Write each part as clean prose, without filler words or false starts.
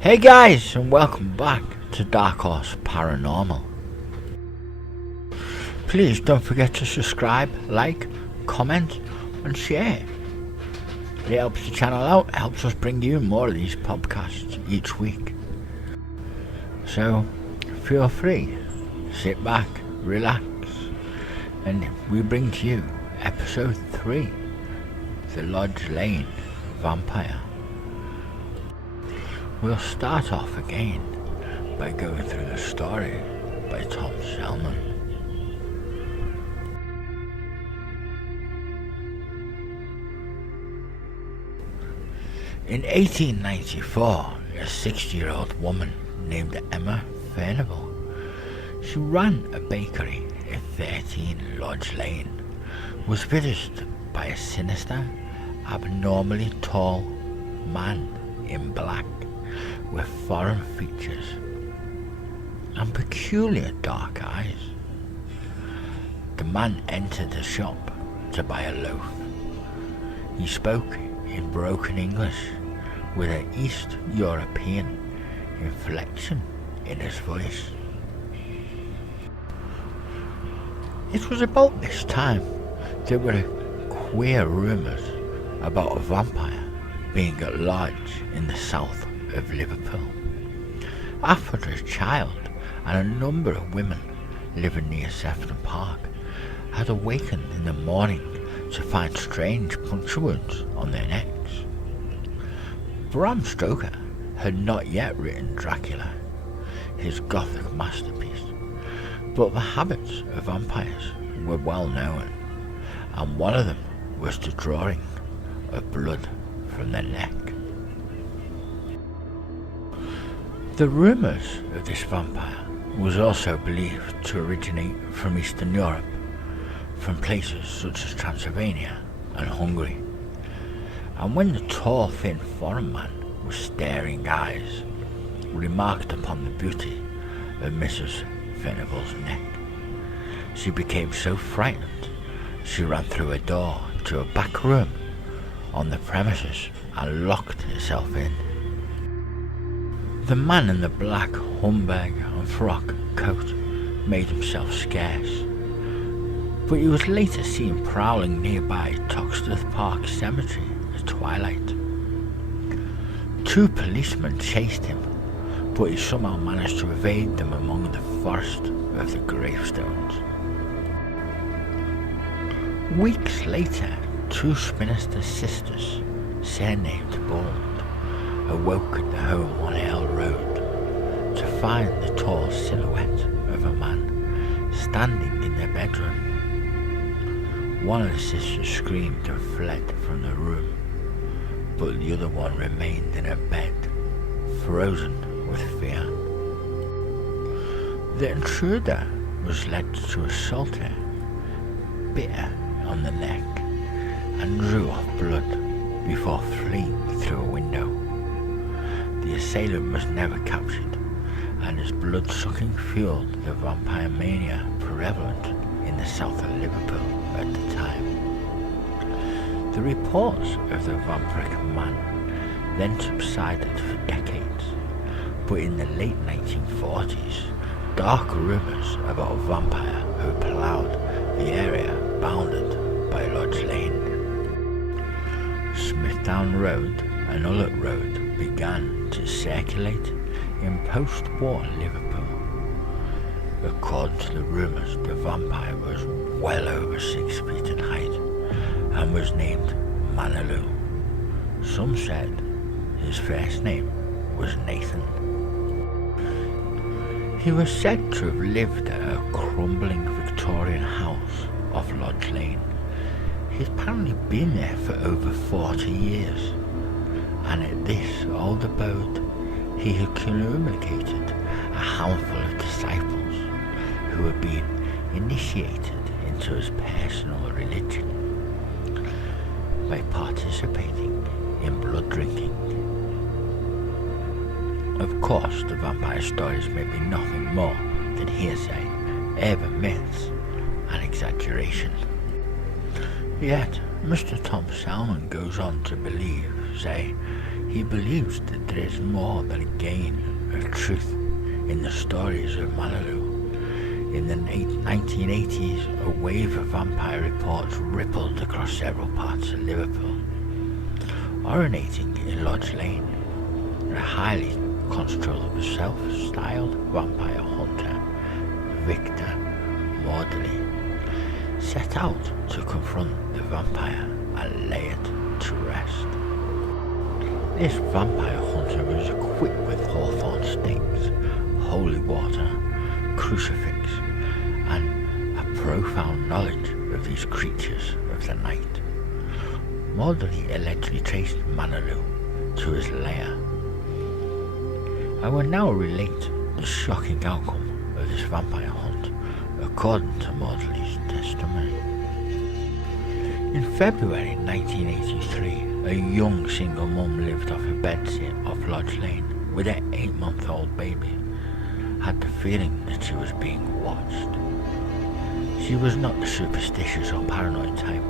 Hey guys, and welcome back to Darkhorse Paranormal. Please don't forget to subscribe, like, comment and share. It helps the channel out, helps us bring you more of these podcasts each week. So feel free, sit back, relax, and we bring to you episode 3, The Lodge Lane Vampire. We'll start off again by going through the story by Tom Selman. In 1894, a 60-year-old woman named Emma Furnival, she ran a bakery at 13 Lodge Lane, was visited by a sinister, abnormally tall man in black with foreign features and peculiar dark eyes. The man entered the shop to buy a loaf. He spoke in broken English with an East European inflection in his voice. It was about this time there were queer rumours about a vampire being at large in the south of Liverpool. After a child and a number of women living near Sefton Park had awakened in the morning to find strange puncture wounds on their necks. Bram Stoker had not yet written Dracula, his gothic masterpiece, but the habits of vampires were well known, and one of them was the drawing of blood from the neck. The rumours of this vampire was also believed to originate from Eastern Europe, from places such as Transylvania and Hungary, and when the tall, thin foreign man with staring eyes remarked upon the beauty of Mrs. Furnival's neck, she became so frightened she ran through a door to a back room on the premises and locked herself in. The man in the black Homburg and frock coat made himself scarce, but he was later seen prowling nearby Toxteth Park Cemetery at twilight. 2 policemen chased him, but he somehow managed to evade them among the forest of the gravestones. Weeks later, 2 Spinster sisters, surnamed Bold, awoke at the home on Earl Road to find the tall silhouette of a man standing in their bedroom. One of the sisters screamed and fled from the room, but the other one remained in her bed, frozen with fear. The intruder was led to assault her, bit her on the neck, and drew off blood before fleeing through a window. The assailant was never captured, and his blood-sucking fueled the vampire mania prevalent in the south of Liverpool at the time. The reports of the vampiric man then subsided for decades, but in the late 1940s, dark rumours about a vampire who ploughed the area bounded by Lodge Lane. Smithdown Road and Ullet Road began to circulate in post-war Liverpool. According to the rumours, the vampire was well over 6 feet in height and was named Manilu. Some said his first name was Nathan. He was said to have lived at a crumbling Victorian house off Lodge Lane. He'd apparently been there for over 40 years, and at this old abode he had communicated a handful of disciples who had been initiated into his personal religion by participating in blood drinking. Of course, the vampire stories may be nothing more than hearsay, urban myths, and exaggeration. Yet, Mr. Tom Selman goes on to believe, say, He believes that there is more than a grain of truth in the stories of Malibu. In the 1980s, a wave of vampire reports rippled across several parts of Liverpool. Originating in Lodge Lane, a highly constructive self-styled vampire hunter, Victor Mordelly, set out to confront the vampire and lay it to rest. This vampire hunter was equipped with hawthorn stakes, holy water, crucifix, and a profound knowledge of these creatures of the night. Mordelly allegedly traced Manalu to his lair. I will now relate the shocking outcome of this vampire hunt according to Mordelly's testimony. In February 1983, a young single mum lived off a bedsit off Lodge Lane with her 8-month-old baby. Had the feeling that she was being watched. She was not the superstitious or paranoid type,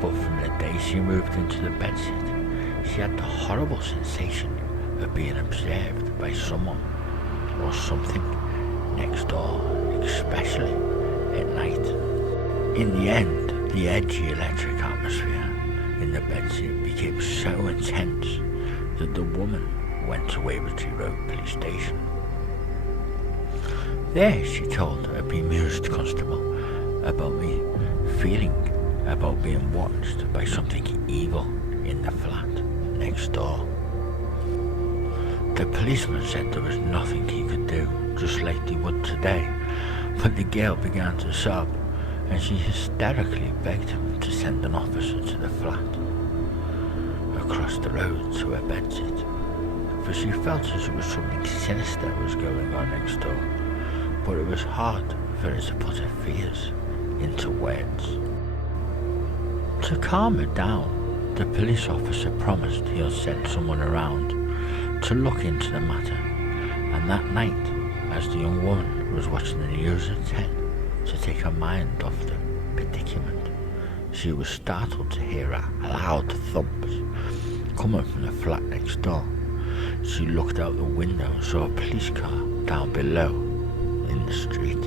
but from the day she moved into the bedsit, she had the horrible sensation of being observed by someone or something next door, especially at night. In the end, the edgy electric atmosphere in the bedsit became so intense that the woman went to Wavertree Road Police Station. There she told a bemused constable about me feeling about being watched by something evil in the flat next door. The policeman said there was nothing he could do, just like he would today, but the girl began to sob and she hysterically begged him to send an officer to the flat across the road to her bedsit, for she felt as it was something sinister was going on next door, but it was hard for her to put her fears into words. To calm her down, the police officer promised he'll send someone around to look into the matter, and that night, as the young woman was watching the news at 10 to take her mind off the predicament, she was startled to hear loud thumps coming from the flat next door. She looked out the window and saw a police car down below in the street.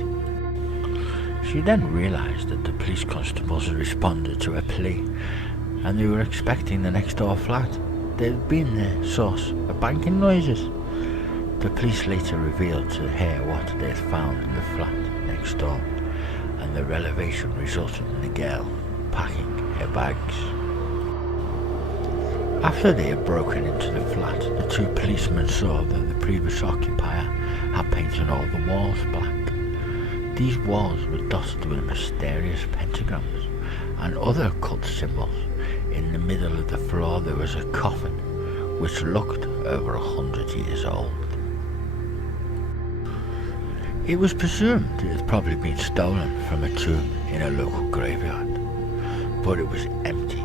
She then realised that the police constables had responded to her plea and they were expecting the next door flat. They'd been the source of banking noises. The police later revealed to her what they had found in the flat next door, and the revelation resulted in the girl packing her bags. After they had broken into the flat, the two policemen saw that the previous occupier had painted all the walls black. These walls were dotted with mysterious pentagrams and other occult symbols. In the middle of the floor there was a coffin which looked over 100 years old. It was presumed it had probably been stolen from a tomb in a local graveyard, but it was empty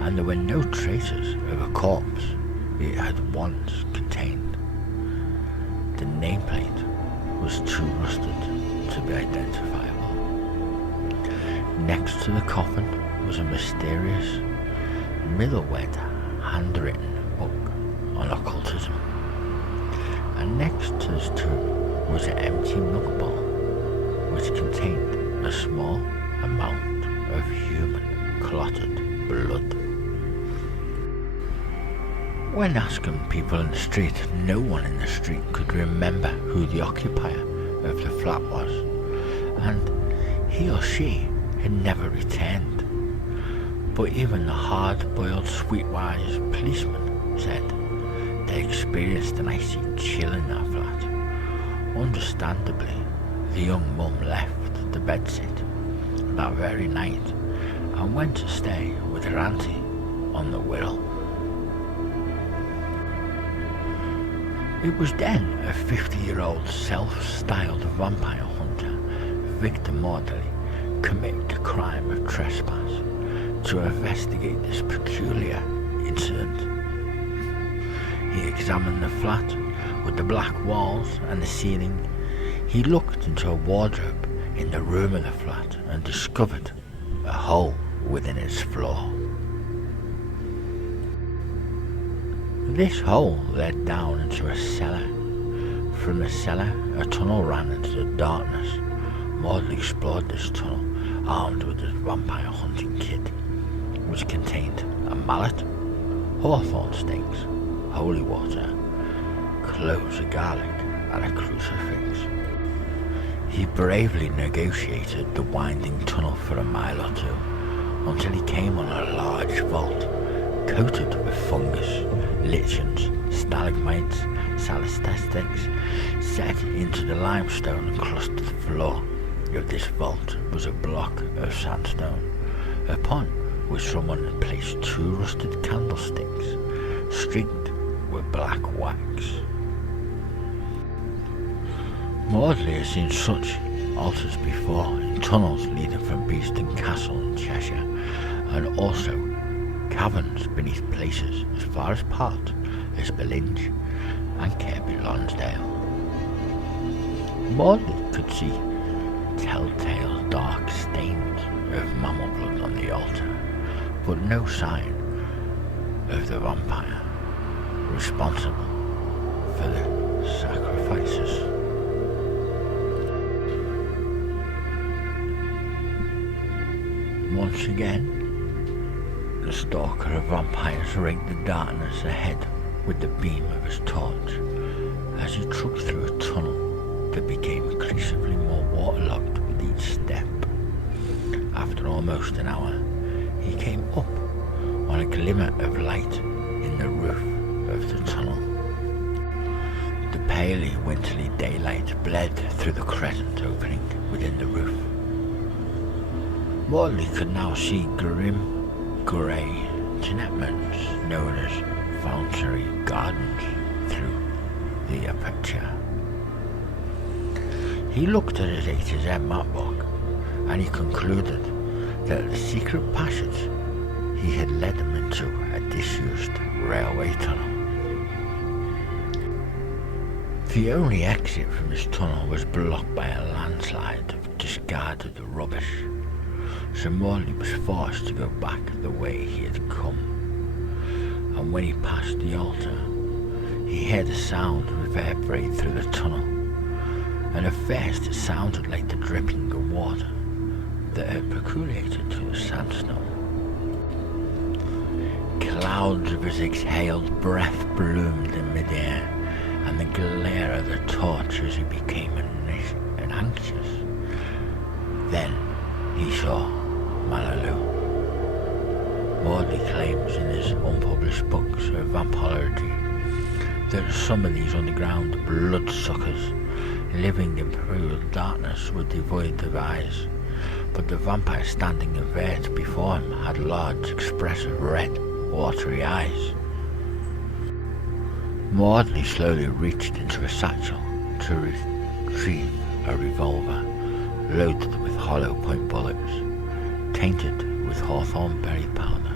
and there were no traces of a corpse it had once contained. The nameplate was too rusted to be identifiable. Next to the coffin was a mysterious middleweight handwritten book on occultism, and next to this tomb was an empty milk bowl which contained a small amount of human clotted blood. When asking people in the street, no one in the street could remember who the occupier of the flat was, and he or she had never returned. But even the hard-boiled, sweet-wise policeman said they experienced an icy chill in that flat. Understandably, the young mum left the bedsit that very night and went to stay with her auntie on the Wirral. It was then a 50-year-old self-styled vampire hunter, Victor Mordelly, committed the crime of trespass to investigate this peculiar incident. He examined the flat with the black walls and the ceiling. He looked into a wardrobe in the room of the flat and discovered a hole within its floor. This hole led down into a cellar. From the cellar, a tunnel ran into the darkness. Maudley explored this tunnel, armed with his vampire hunting kit, which contained a mallet, hawthorn stakes, holy water, cloves of garlic, and a crucifix. He bravely negotiated the winding tunnel for a mile or two, until he came on a large vault, coated with fungus, lichens, stalagmites, salistestics. Set into the limestone encrusted floor of this vault was a block of sandstone, upon which someone had placed 2 rusted candlesticks, streaked with black wax. Maudley had seen such altars before in tunnels leading from Beeston Castle in Cheshire, and also caverns beneath places as far apart as Belinge and Kirby Lonsdale. Maudley could see telltale dark stains of mammal blood on the altar, but no sign of the vampire responsible for the sacrifices. Once again, the stalker of vampires raked the darkness ahead with the beam of his torch as he trucked through a tunnel that became increasingly more waterlogged with each step. After almost an hour, he came up on a glimmer of light in the roof of the tunnel. The palely winterly daylight bled through the crescent opening within the roof. Maudley could now see grim, grey tenements known as Foundery Gardens through the aperture. He looked at his A to Z map book, and he concluded that the secret passage he had led them into a disused railway tunnel. The only exit from this tunnel was blocked by a landslide of discarded rubbish, so Maudley was forced to go back the way he had come. And when he passed the altar, he heard a sound reverberate through the tunnel, and at first it sounded like the dripping of water that had percolated through the sandstone. Clouds of his exhaled breath bloomed in midair, and the glare of the torch as he became anxious. Then he saw Manaloo. Maudley claims in his unpublished books of vampirology that some of these underground bloodsuckers living in permeated darkness were devoid of eyes, but the vampire standing avert before him had large, expressive red, watery eyes. Maudley slowly reached into a satchel to retrieve a revolver loaded with hollow point bullets, tainted with hawthorn berry powder.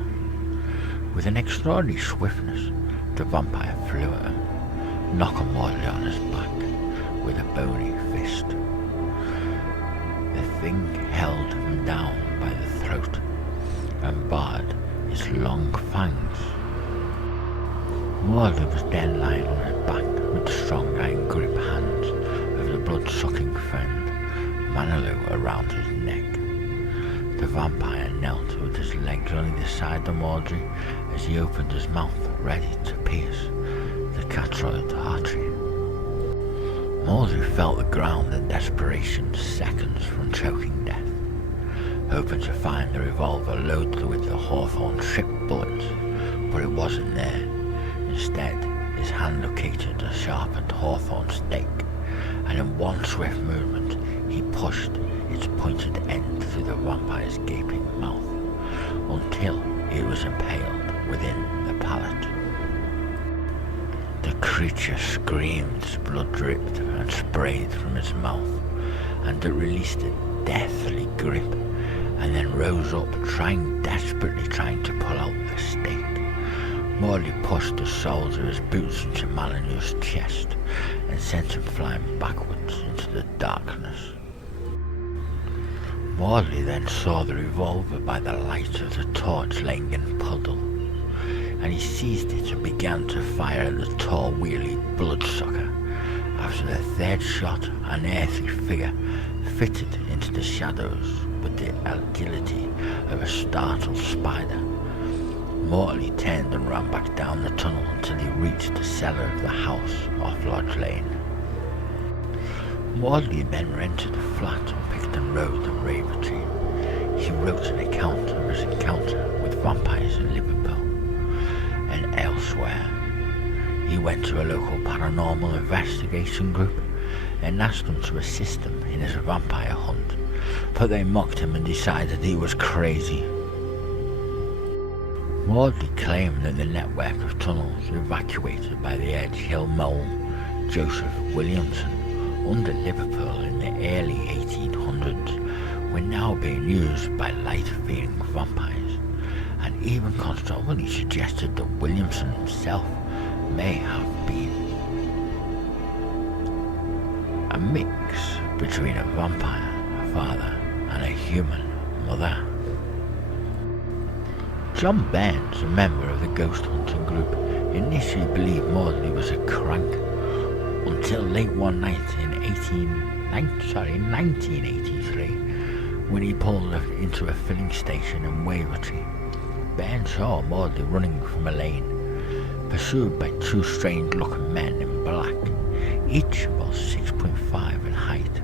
With an extraordinary swiftness, the vampire flew at him, knocking Maudley on his back with a bony fist. The thing held him down by the throat and barred his long fangs. Maudley was then lying on his back with the strong iron grip hands of the blood-sucking friend, Manaloo, around his neck. The vampire knelt with his legs on either side of Maudley as he opened his mouth, ready to pierce the catroid artery. Maudley felt the ground in desperation, seconds from choking death, hoping to find the revolver loaded with the hawthorn strip bullets, but it wasn't there. Instead, his hand located a sharpened hawthorn stake, and in one swift movement, he pushed its pointed end through the vampire's gaping mouth, until it was impaled within the palate. The creature screamed as blood dripped and sprayed from its mouth, and it released a deathly grip, and then rose up, desperately trying to pull out the stake. Maudley pushed the soles of his boots into Manaloo's chest and sent him flying backwards into the darkness. Maudley then saw the revolver by the light of the torch laying in a puddle, and he seized it and began to fire at the tall, wheelie bloodsucker. After the third shot, an earthly figure fitted into the shadows with the agility of a startled spider. Mortley turned and ran back down the tunnel until he reached the cellar of the house off Lodge Lane. Mortley then rented a flat on Picton Road in Raventree. He wrote an account of his encounter with vampires in Liverpool and elsewhere. He went to a local paranormal investigation group and asked them to assist him in his vampire hunt, but they mocked him and decided he was crazy. Mortley claimed that the network of tunnels evacuated by the Edge Hill Mole Joseph Williamson under Liverpool in the early 1800s were now being used by light-fearing vampires, and even constructively suggested that Williamson himself may have been a mix between a vampire father and a human mother. John Burns, a member of the ghost hunting group, initially believed Mortley was a crank until late one night in 1983 when he pulled into a filling station in Wavertree. Burns saw Mortley running from a lane, pursued by two strange-looking men in black, each about 6'5" in height.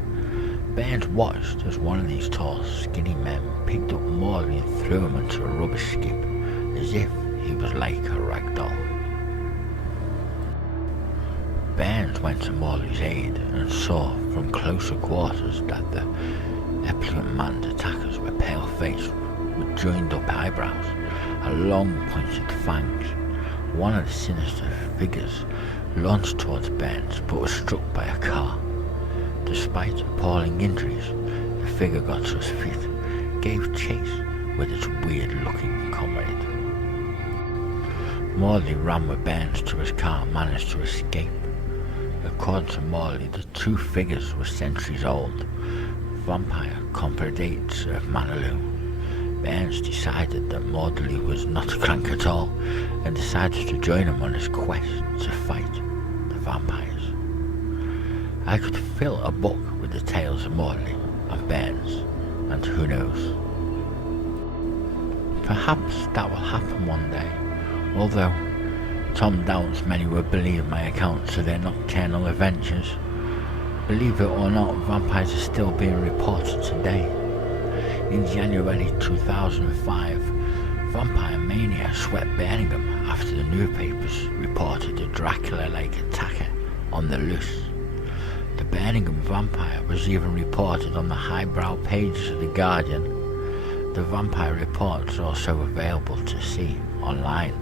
Burns watched as one of these tall, skinny men picked up Mortley and threw him into a rubbish skip, as if he was like a rag doll. Burns went to Mortley's aid and saw from closer quarters that the Eppleham man's attackers were pale-faced with joined-up eyebrows and long pointed fangs. One of the sinister figures launched towards Burns but was struck by a car. Despite appalling injuries, the figure got to his feet, gave chase with its weird-looking comrade. Mortley ran with Burns to his car and managed to escape. According to Mortley, the two figures were centuries old, vampire compatriots of Manaloo. Burns decided that Mortley was not a crank at all and decided to join him on his quest to fight the vampires. I could fill a book with the tales of Mortley and Burns, and who knows, perhaps that will happen one day, although Tom doubts many would believe my accounts of their nocturnal adventures. Believe it or not, vampires are still being reported today. In January 2005, vampire mania swept Birmingham after the newspapers reported a Dracula-like attacker on the loose. The Birmingham vampire was even reported on the highbrow pages of The Guardian. The vampire reports are also available to see online.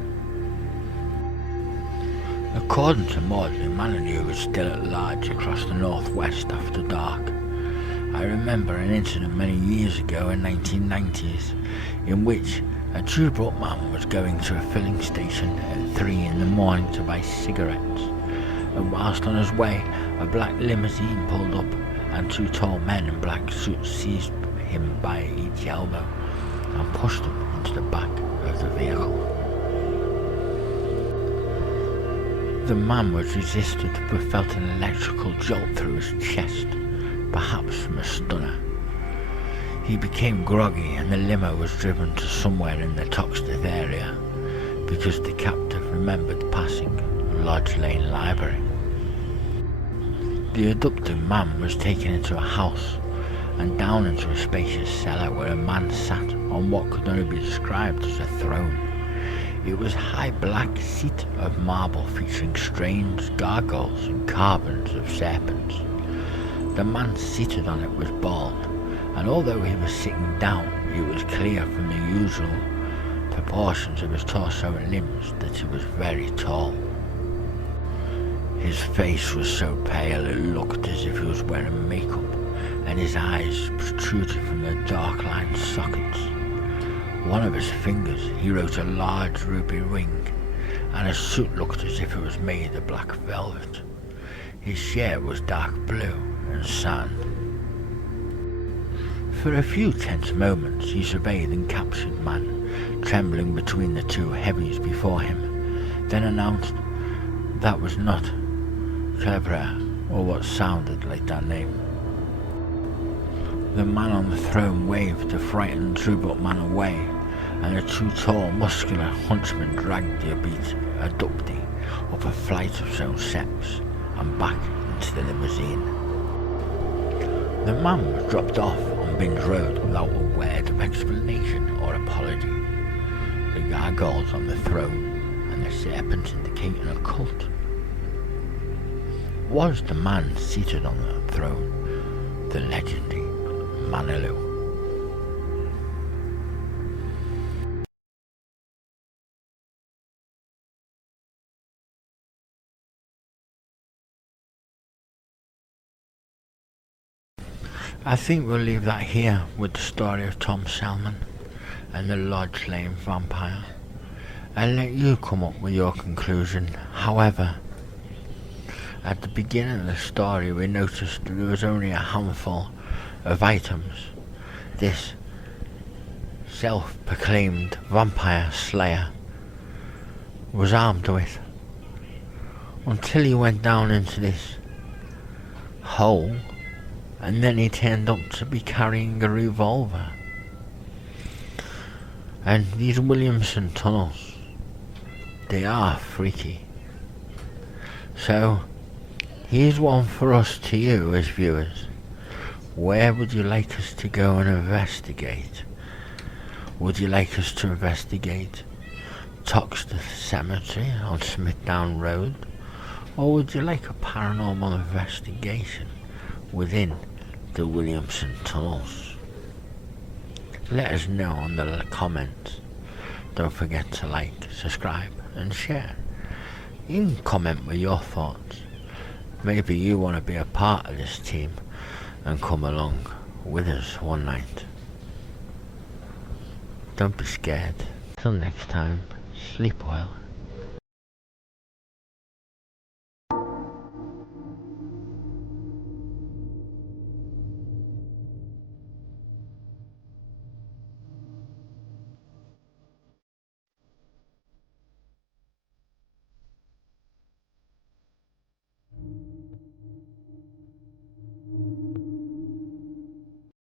According to Mortley, Manaloo was still at large across the northwest after dark. I remember an incident many years ago in 1990s in which a Dewbrook man was going to a filling station at 3 in the morning to buy cigarettes, and whilst on his way a black limousine pulled up and two tall men in black suits seized him by each elbow and pushed him into the back of the vehicle. The man was resisted but felt an electrical jolt through his chest, perhaps from a stunner. He became groggy and the limo was driven to somewhere in the Toxteth area because the captive remembered passing Lodge Lane Library. The abducted man was taken into a house and down into a spacious cellar where a man sat on what could only be described as a throne. It was a high black seat of marble featuring strange gargoyles and carvings of serpents. The man seated on it was bald, and although he was sitting down, it was clear from the usual proportions of his torso and limbs that he was very tall. His face was so pale it looked as if he was wearing makeup, and his eyes protruded from their dark-lined sockets. One of his fingers he wrote a large ruby ring, and his suit looked as if it was made of black velvet. His shirt was dark blue and sand. For a few tense moments he surveyed the captured man, trembling between the two heavies before him, then announced that was not Cleverer, or what sounded like that name. The man on the throne waved the frightened Drubut man away, and the two tall, muscular huntsmen dragged the abductee up a flight of stone steps and back into the limousine. The man was dropped off on Binge Road without a word of explanation or apology. The gargoyles on the throne and the serpents indicating a cult. Was the man seated on the throne the legendary Manilu? I think we'll leave that here with the story of Tom Selman and the Lodge Lane vampire, and let you come up with your conclusion. However, at the beginning of the story we noticed that there was only a handful of items this self-proclaimed vampire slayer was armed with, until he went down into this hole, and then he turned up to be carrying a revolver. And these Williamson tunnels, they are freaky. So here's one for us to you as viewers. Where would you like us to go and investigate? Would you like us to investigate Toxteth Cemetery on Smithdown Road? Or would you like a paranormal investigation within the Williamson tunnels? Let us know in the comments. Don't forget to like, subscribe and share. You can comment with your thoughts. Maybe you want to be a part of this team and come along with us one night. Don't be scared. Till next time, sleep well.